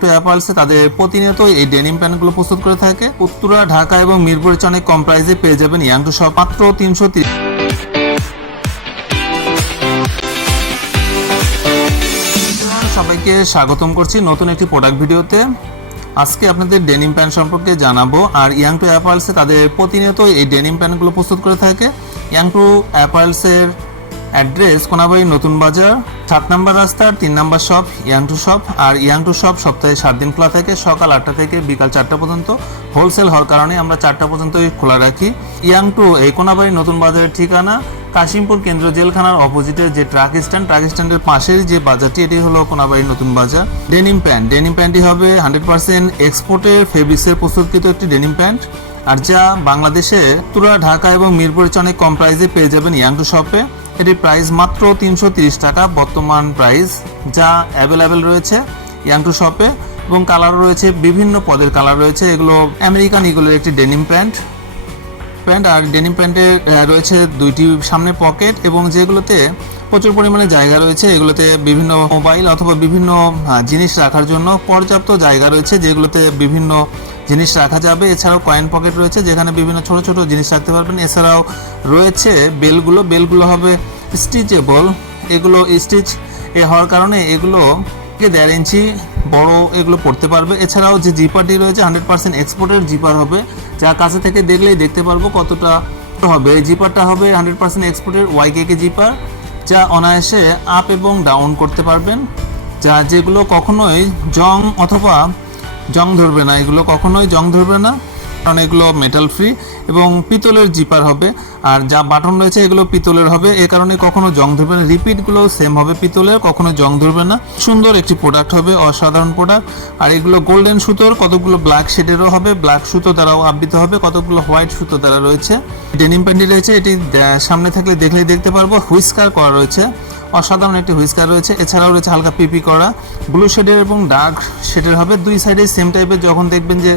Two অ্যাপারেলসে তাদের প্রতিনিয়ত এই ডেনিম প্যান্টগুলো প্রস্তুত করে থাকে। উত্তরা, ঢাকা এবং মিরপুরের অনেক কম প্রাইসে পেয়ে যাবেন ইয়াং টু শপ মাত্র 330। সবাইকে স্বাগতম করছি নতুন একটি প্রোডাক্ট ভিডিওতে। আজকে আপনাদের ডেনিম প্যান্ট সম্পর্কে জানাবো। আর ইয়াং টু অ্যাপারেলসে তাদের প্রতিনিয়ত এই ডেনিম প্যান্টগুলো প্রস্তুত করে থাকে। ইয়াং টু অ্যাপারেলসের অ্যাড্রেস কোনাবাড়ি নতুন বাজার 7 নম্বর রাস্তার 3 নম্বর shop Young To shop. R young To Shop সপ্তাহে 7 দিন খোলা থাকে, সকাল 8টা থেকে বিকাল 4টা পর্যন্ত। হোলসেল হওয়ার কারণে আমরা 4টা পর্যন্তই খোলা রাখি। ইয়াং টু এই কোনাবাড়ি নতুন বাজারের ঠিকানা কাশিমপুর কেন্দ্রীয় জেলখানার অপোজিটের যে ট্রাক স্ট্যান্ডের পাশের যে বাজারটি, এটি হলো কোনাবাড়ি নতুন বাজার। ডেনিম প্যান্টটি হবে 100% এক্সপোর্টের ফেব্রিক্সের প্রস্তুতকৃত একটি ডেনিম প্যান্ট, আর যা বাংলাদেশে উত্তরা, ঢাকা এবং মিরপুরের অনেক কম প্রাইসে পেয়ে যাবেন ইয়াং টু শপে। এটির প্রাইস মাত্র 330 টাকা বর্তমান প্রাইস, যা অ্যাভেলেবেল রয়েছে ইয়াং টু শপে। এবং কালারও রয়েছে, বিভিন্ন পদের কালার রয়েছে। এগুলো আমেরিকান ইগলের একটি ডেনিম প্যান্ট। আর ডেনিম প্যান্টে রয়েছে দুইটি সামনে পকেট, এবং যেগুলোতে প্রচুর পরিমাণে জায়গা রয়েছে। এগুলোতে বিভিন্ন মোবাইল অথবা বিভিন্ন জিনিস রাখার জন্য পর্যাপ্ত জায়গা রয়েছে, যেগুলোতে বিভিন্ন জিনিস রাখা যাবে। এছাড়াও কয়েন পকেট রয়েছে, যেখানে বিভিন্ন ছোট ছোট জিনিস রাখতে পারবেন। এছাড়াও রয়েছে বেলগুলো হবে স্টিচেবল। এগুলো স্টিচ হওয়ার কারণে এগুলো 1.5 ইঞ্চি বড় এগুলো পড়তে পারবে। এছাড়াও যে জিপারটি রয়েছে 100% এক্সপোর্টের জিপার হবে, যা কাছে থেকে দেখলেই দেখতে পারবো কতটা হবে। এই জিপারটা হবে 100% এক্সপোর্টের YKK জিপার, যা অনায়াসে আপ এবং ডাউন করতে পারবেন, যেগুলো কখনোই জং ধরবে না। এগুলো কখনোই জং ধরবে না, কারণ এগুলো মেটাল ফ্রি এবং পিতলের জিপার হবে। আর যা বাটন রয়েছে এগুলো পিতলের হবে, এ কারণে কখনো জং ধরবে না। রিপিটগুলো সেম হবে পিতলের, কখনো জং ধরবে না। সুন্দর একটি প্রোডাক্ট হবে, অসাধারণ প্রোডাক্ট। আর এগুলো গোল্ডেন সুতোর, কতগুলো ব্ল্যাক শেডেরও হবে, ব্ল্যাক সুতো দ্বারাও আবৃত হবে, কতগুলো হোয়াইট সুতো দ্বারা রয়েছে। ডেনিম প্যান্টটি রয়েছে, এটি সামনে থাকলে দেখলেই দেখতে পারবো। হুইস্কার করা রয়েছে, অসাধারণ একটি হুইস্কার রয়েছে। এছাড়াও রয়েছে হালকা পিপি করা, ব্লু শেডের এবং ডার্ক শেডের হবে। দুই সাইডে সেম টাইপের, যখন দেখবেন যে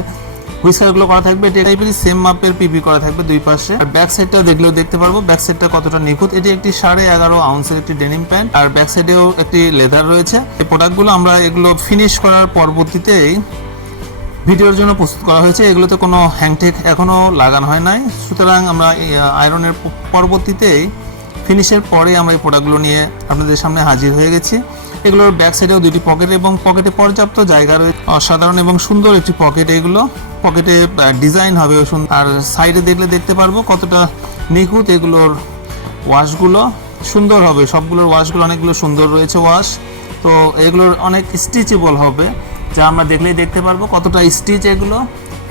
হুইস্কারগুলো করা থাকবে এটি টাইপের সেম মাপের পিপি করা থাকবে দুই পাশে। আর ব্যাক সাইডটা দেখলেও দেখতে পারবো ব্যাক সাইডটা কতটা নিখুঁত। এটি একটি 11.5 আউন্সের একটি ডেনিম প্যান্ট, আর ব্যাক সাইডেও একটি লেদার রয়েছে। এই প্রোডাক্টগুলো আমরা এগুলো ফিনিশ করার পরবর্তীতেই ভিডিওর জন্য প্রস্তুত করা হয়েছে। এগুলোতে কোনো হ্যাংটেক এখনও লাগানো হয় নাই, সুতরাং আমরা আয়রনের পরবর্তীতেই ফিনিশের পরে আমরা এই প্রোডাক্টগুলো নিয়ে আপনাদের সামনে হাজির হয়ে গেছি। এগুলোর ব্যাক সাইডেও দুটি পকেট, এবং পকেটে পর্যাপ্ত জায়গা রয়েছে। অসাধারণ এবং সুন্দর একটি পকেট। এগুলো পকেটে ডিজাইন হবে, আর সাইডে দেখলে দেখতে পারবো কতটা নিখুঁত। এগুলোর ওয়াশগুলো সুন্দর হবে, সবগুলোর ওয়াশগুলো অনেকগুলো সুন্দর রয়েছে ওয়াশ। তো এগুলোর অনেক স্টিচেবল হবে, যা আমরা দেখলেই দেখতে পারবো কতটা স্টিচ।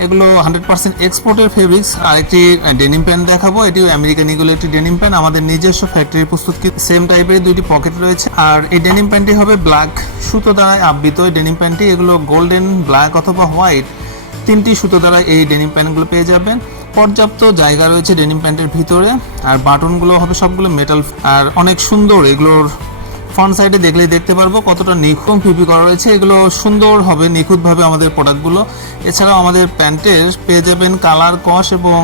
এগুলো 100% এক্সপোর্টের ফেব্রিক্স। আর একটি ডেনিম প্যান্ট দেখাবো, এটিও আমেরিকান ইগলের একটি ডেনিম প্যান্ট, আমাদের নিজস্ব ফ্যাক্টরি প্রস্তুত। সেম টাইপের দুইটি পকেট রয়েছে। আর এই ডেনিম প্যান্টটি হবে ব্ল্যাক সুতো দ্বারা আবৃত। এই ডেনিম প্যান্টটি এগুলো গোল্ডেন, ব্ল্যাক অথবা হোয়াইট 3টি সুতো দ্বারা এই ডেনিম প্যান্টগুলো পেয়ে যাবেন। পর্যাপ্ত জায়গা রয়েছে ডেনিম প্যান্টের ভিতরে। আর বাটনগুলো হবে সবগুলো মেটাল, আর অনেক সুন্দর। এগুলোর ফ্রন্ট সাইডে দেখলেই দেখতে পারবো কতটা নিখুঁত পিপি করা রয়েছে। এগুলো সুন্দর হবে নিখুঁতভাবে আমাদের প্রোডাক্টগুলো। এছাড়াও আমাদের প্যান্টের পেয়ে যাবেন কালার, কস এবং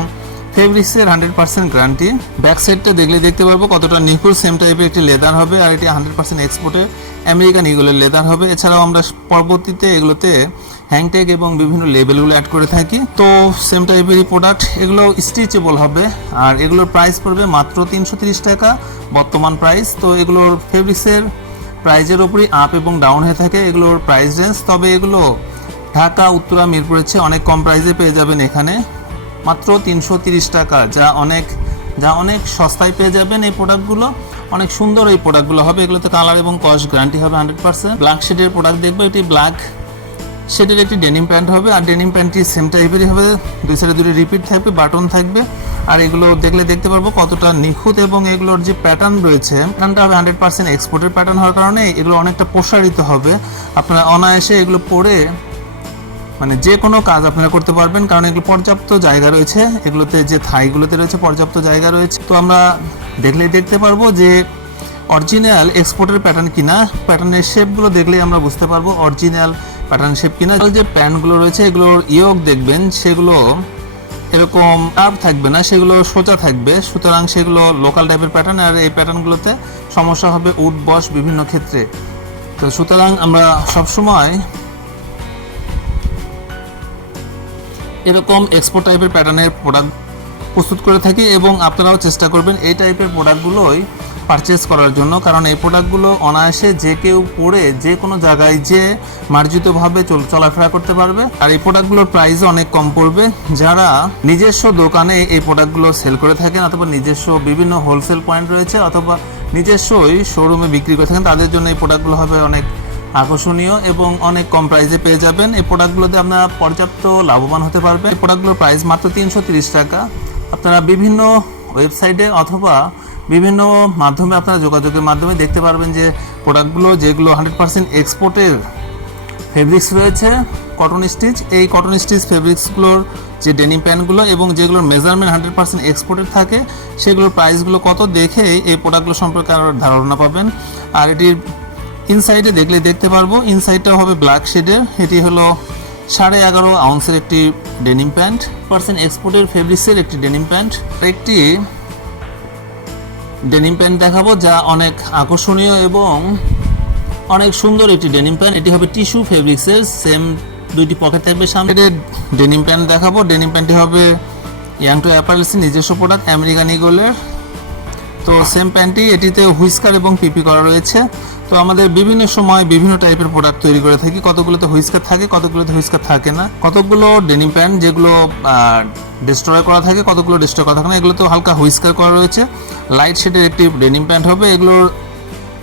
ফেব্রিক্সের 100% গ্যারান্টি। ব্যাক সাইডটা দেখলে দেখতে পারবো কতটা নিখুঁত। সেম টাইপের একটি লেদার হবে, আর এটি 100% এক্সপোর্টের আমেরিকান ইগলের লেদার হবে। এছাড়াও আমরা পরবর্তীতে এগুলোতে হ্যাংটেগ এবং বিভিন্ন লেবেলগুলো অ্যাড করে থাকি। তো সেম টাইপেরই প্রোডাক্ট, এগুলো স্টিচেবল হবে। আর এগুলোর প্রাইস পড়বে মাত্র 330 টাকা বর্তমান প্রাইস। তো এগুলোর ফেব্রিক্সের প্রাইজের ওপরই আপ এবং ডাউন হয়ে থাকে এগুলোর প্রাইস রেঞ্জ। তবে এগুলো ঢাকা, উত্তরা, মিরপুরের চেয়ে অনেক কম প্রাইসে পেয়ে যাবেন এখানে, মাত্র 330 টাকা, যা অনেক সস্তায় পেয়ে যাবেন। এই প্রোডাক্টগুলো অনেক সুন্দর এই প্রোডাক্টগুলো হবে। এগুলোতে কালার এবং কস্ট গ্যারান্টি হবে 100%। ব্ল্যাক শেডের প্রোডাক্ট দেখবো, এটি ব্ল্যাক শেডের একটি ডেনিম প্যান্ট হবে। আর ডেনিম প্যান্টটি সেম টাইপেরই হবে, দুই সাইডে দুটি রিপিট থাকবে, বাটন থাকবে। আর এগুলো দেখলে দেখতে পারবো কতটা নিখুঁত। এবং এগুলোর যে প্যাটার্ন রয়েছে, প্যাটার্নটা হবে 100% এক্সপোর্টের প্যাটার্ন হওয়ার কারণে এগুলো অনেকটা প্রসারিত হবে। আপনারা অনায়াসে এগুলো পরে যে কোনো কাজ আপনারা করতে পারবেন, কারণ এগুলো পর্যাপ্ত জায়গা রয়েছে। এগুলোতে যে থাইগুলোতে রয়েছে পর্যাপ্ত জায়গা রয়েছে। তো আমরা দেখলেই দেখতে পারবো যে অরিজিনাল এক্সপোর্টের প্যাটার্ন কিনা। প্যাটার্নের শেপগুলো দেখলেই আমরা বুঝতে পারবো অরিজিনাল প্যাটার্ন শেপ কিনা। যে প্যান্টগুলো রয়েছে এগুলোর ইয়োগ দেখবেন, সেগুলো এরকম কার্ভ থাকবে না, সেগুলো সোজা থাকবে। সুতরাং সেগুলো লোকাল টাইপের প্যাটার্ন। আর এই প্যাটার্নগুলোতে সমস্যা হবে উড বস বিভিন্ন ক্ষেত্রে। তো সুতরাং আমরা সবসময় এরকম এক্সপোর্ট টাইপের প্যাটার্নের প্রোডাক্ট প্রস্তুত করে থাকি এবং আপনারাও চেষ্টা করবেন এই টাইপের প্রোডাক্টগুলোই পারচেস করার জন্য, কারণ এই প্রোডাক্টগুলো অনায়াসে যে কেউ পরে যে কোনো জায়গায় যে মার্জিতভাবে চলাফেরা করতে পারবে। আর এই প্রোডাক্টগুলোর প্রাইসও অনেক কম পড়বে। যারা নিজস্ব দোকানে এই প্রোডাক্টগুলো সেল করে থাকেন অথবা নিজস্ব বিভিন্ন হোলসেল পয়েন্ট রয়েছে অথবা নিজস্বই শোরুমে বিক্রি করে থাকেন, তাদের জন্য এই প্রোডাক্টগুলো হবে অনেক আকর্ষণীয় এবং অনেক কম প্রাইসে পেয়ে যাবেন। এই প্রোডাক্টগুলোতে আপনারা পর্যাপ্ত লাভবান হতে পারবেন। এই প্রোডাক্টগুলোর প্রাইস মাত্র 330 টাকা। আপনারা বিভিন্ন ওয়েবসাইটে অথবা বিভিন্ন মাধ্যমে আপনারা যোগাযোগের মাধ্যমে দেখতে পারবেন যে প্রোডাক্টগুলো যেগুলো 100% এক্সপোর্টের ফেব্রিক্স রয়েছে কটন স্টিচ, এই কটন স্টিচ ফেব্রিক্সগুলোর যে ডেনিম প্যান্টগুলো এবং যেগুলোর মেজারমেন্ট 100% এক্সপোর্টের থাকে সেগুলোর প্রাইসগুলো কত দেখে এই প্রোডাক্টগুলো সম্পর্কে আরও ধারণা পাবেন। আর এটির ইনসাইডে দেখলে দেখতে পারবো, ইনসাইডটাও হবে ব্ল্যাক শেডের। এটি হলো 11.5 আউন্সের একটি ডেনিম প্যান্ট, এক্সপোর্টের ফেব্রিক্সের একটি ডেনিম প্যান্ট। একটি ডেনিম প্যান্ট দেখাবো যা অনেক আকর্ষণীয় এবং অনেক সুন্দর একটি ডেনিম প্যান্ট। এটি হবে টিস্যু ফেব্রিক্সের, সেম দুইটি পকেট থাকবে সামনে। ডেনিম প্যান্ট দেখাবো, ডেনিম প্যান্টটি হবে ইয়াং টু অ্যাপারেলসের নিজস্ব প্রোডাক্ট আমেরিকান ইগলের। তো সেম প্যান্টটি, এটিতে হুইস্কার এবং পিপি করা রয়েছে। তো আমাদের বিভিন্ন সময় বিভিন্ন টাইপের প্রোডাক্ট তৈরি করে থাকি, কতগুলোতে হুইস্কার থাকে কতগুলোতে হুইস্কার থাকে না। কতগুলো ডেনিম প্যান্ট যেগুলো ডিস্ট্রয় করা থাকে কতগুলো ডিস্ট্রয় করা থাকে না, এগুলো তো হালকা হুইস্কার করা রয়েছে। লাইট শেডের একটি ডেনিম প্যান্ট হবে, এগুলোর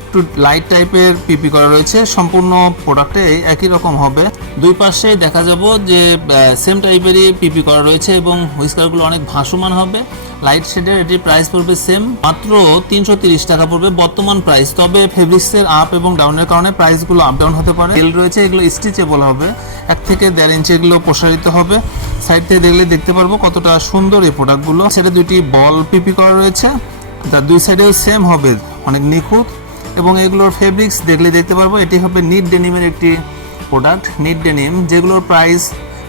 একটু লাইট টাইপের পিপি করা রয়েছে। সম্পূর্ণ প্রোডাক্টে একই রকম হবে, দুই পাশে দেখা যাব যে সেম টাইপেরই পিপি করা রয়েছে এবং হুইস্কারগুলো অনেক ভাসমান হবে। লাইট শেডের এটির প্রাইস পড়বে সেম, মাত্র 330 টাকা পড়বে বর্তমান প্রাইস। তবে ফেব্রিক্সের আপ এবং ডাউনের কারণে প্রাইসগুলো আপ ডাউন হতে পারে। তেল রয়েছে, এগুলো স্টিচেবল হবে, 1 থেকে 1.5 ইঞ্চি এগুলো প্রসারিত হবে। সাইড থেকে দেখলে দেখতে পারবো কতটা সুন্দর এই প্রোডাক্টগুলো। সেটা দুইটি বল পিপি করা রয়েছে, তার দুই সাইডেও সেম হবে, অনেক নিখুঁত। এবং এগুলোর ফেব্রিক্স দেখলে দেখতে পারবো এটি হবে নিট ডেনিমের একটি প্রোডাক্ট, নিট ডেনিম, যেগুলোর প্রাইস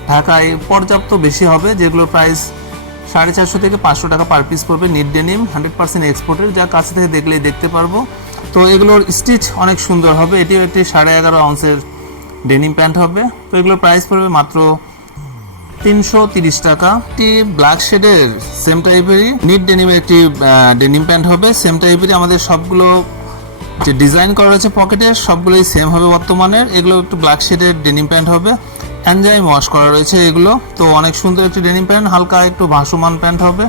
ঢাকায় পর্যাপ্ত বেশি হবে, যেগুলোর প্রাইস 450 থেকে 500 টাকা পার পিস পড়বে। নিট ডেনিম 100% এক্সপোর্টের, যা কাছে থেকে দেখলেই দেখতে পারবো। তো এগুলোর স্টিচ অনেক সুন্দর হবে। এটিও একটি 11.5 আউন্সের ডেনিম প্যান্ট হবে। তো এগুলোর প্রাইস পড়বে মাত্র 330 টাকা। একটি ব্ল্যাক শেডের সেম টাইপেরই নিট ডেনিমের একটি ডেনিম প্যান্ট হবে, সেম টাইপেরই। আমাদের সবগুলো যে ডিজাইন করা রয়েছে পকেটে সবগুলোই সেম হবে বর্তমানের। এগুলো একটু ব্ল্যাক শেডের ডেনিম প্যান্ট হবে, এনজাইম ওয়াশ করা রয়েছে এগুলো। তো অনেক সুন্দর একটি ডেনিম প্যান্ট, হালকা একটু ভাসমান প্যান্ট হবে,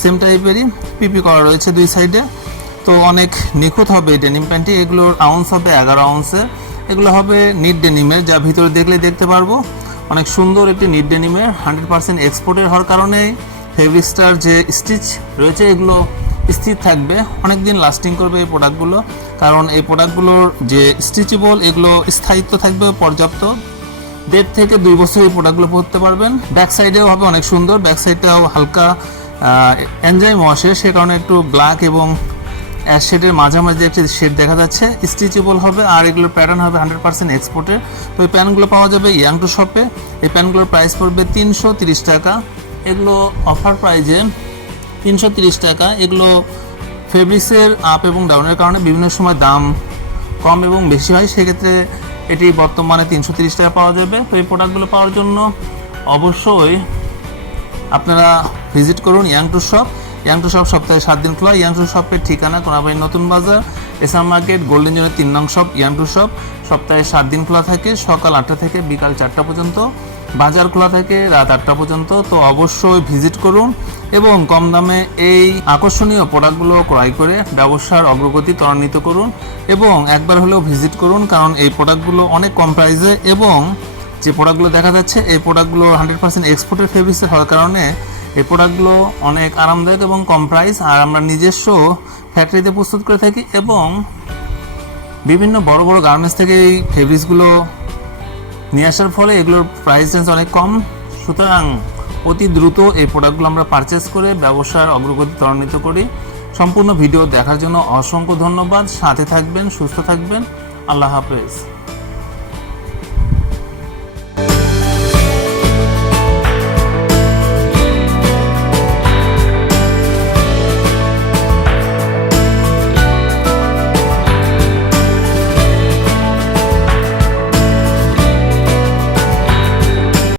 সেম টাইপেরই পিপি করা রয়েছে দুই সাইডে। তো অনেক নিখুঁত হবে এই ডেনিম প্যান্টটি। এগুলোর আউন্স হবে 11 আউন্সের। এগুলো হবে নিট ডেনিমের, যা ভিতরে দেখলে দেখতে পারবো অনেক সুন্দর একটি নিট ডেনিমের। 100% এক্সপোর্টের হওয়ার কারণে ফেব্রিক্সটার যে স্টিচ রয়েছে এগুলো স্থির থাকবে, অনেক দিন লাস্টিং করবে এই প্রোডাক্টগুলো, কারণ এই প্রোডাক্টগুলোর যে স্টিচেবল এগুলো স্থায়িত্ব থাকবে পর্যাপ্ত, 1.5 থেকে 2 বছর এই প্রোডাক্টগুলো পরতে পারবেন। ব্যাক সাইডেও হবে অনেক সুন্দর, ব্যাক সাইডটাও হালকা এনজাইম ওয়াশের, সে কারণে একটু ব্ল্যাক এবং অ্যাশ শেডের মাঝামাঝি একটি শেড দেখা যাচ্ছে, স্টিচেবল হবে। আর এগুলোর প্যাটার্ন হবে 100% এক্সপোর্টের। তো এই প্যান্টগুলো পাওয়া যাবে ইয়াং টু শপে। এই প্যান্টগুলোর প্রাইস পড়বে 330 টাকা। এগুলো অফার প্রাইজে 330 টাকা। এগুলো ফেব্রিক্সের আপ এবং ডাউনের কারণে বিভিন্ন সময় দাম কম এবং বেশি হয়, সেক্ষেত্রে এটি বর্তমানে 330 টাকা পাওয়া যাবে। তো এই প্রোডাক্টগুলো পাওয়ার জন্য অবশ্যই আপনারা ভিজিট করুন Young To Shop. Young To Shop সপ্তাহে 7 দিন খোলা। ইয়াং টু শপের ঠিকানা কোনাবাড়ি নতুন বাজার, এসআর মার্কেট, গোল্ডেন জোনের 3 নং শপ। ইয়াং টু শপ সপ্তাহে 7 দিন খোলা থাকে, সকাল 8টা থেকে বিকাল 4টা পর্যন্ত। বাজার খোলা থাকে রাত 8টা পর্যন্ত। তো অবশ্যই ভিজিট করুন এবং কম দামে এই আকর্ষণীয় প্রোডাক্টগুলো ক্রয় করে ব্যবসার অগ্রগতি ত্বরান্বিত করুন এবং একবার হলেও ভিজিট করুন, কারণ এই প্রোডাক্টগুলো অনেক কম প্রাইসে এবং যে প্রোডাক্টগুলো দেখা যাচ্ছে এই প্রোডাক্টগুলো 100% এক্সপোর্টের ফেব্রিক্সের হওয়ার কারণে এই প্রোডাক্টগুলো অনেক আরামদায়ক এবং কম প্রাইস। আর আমরা নিজস্ব ফ্যাক্টরিতে প্রস্তুত করে থাকি এবং বিভিন্ন বড় বড় গার্মেন্টস থেকে এই ফেব্রিক্সগুলো নিয়ে আসার ফলে এগুলোর প্রাইস রেঞ্জ অনেক কম। সুতরাং অতি দ্রুত এই প্রোডাক্টগুলো আমরা পারচেস করে ব্যবসার অগ্রগতি ত্বরান্বিত করি। সম্পূর্ণ ভিডিও দেখার জন্য অসংখ্য ধন্যবাদ। সাথে থাকবেন, সুস্থ থাকবেন। আল্লাহ হাফেজ।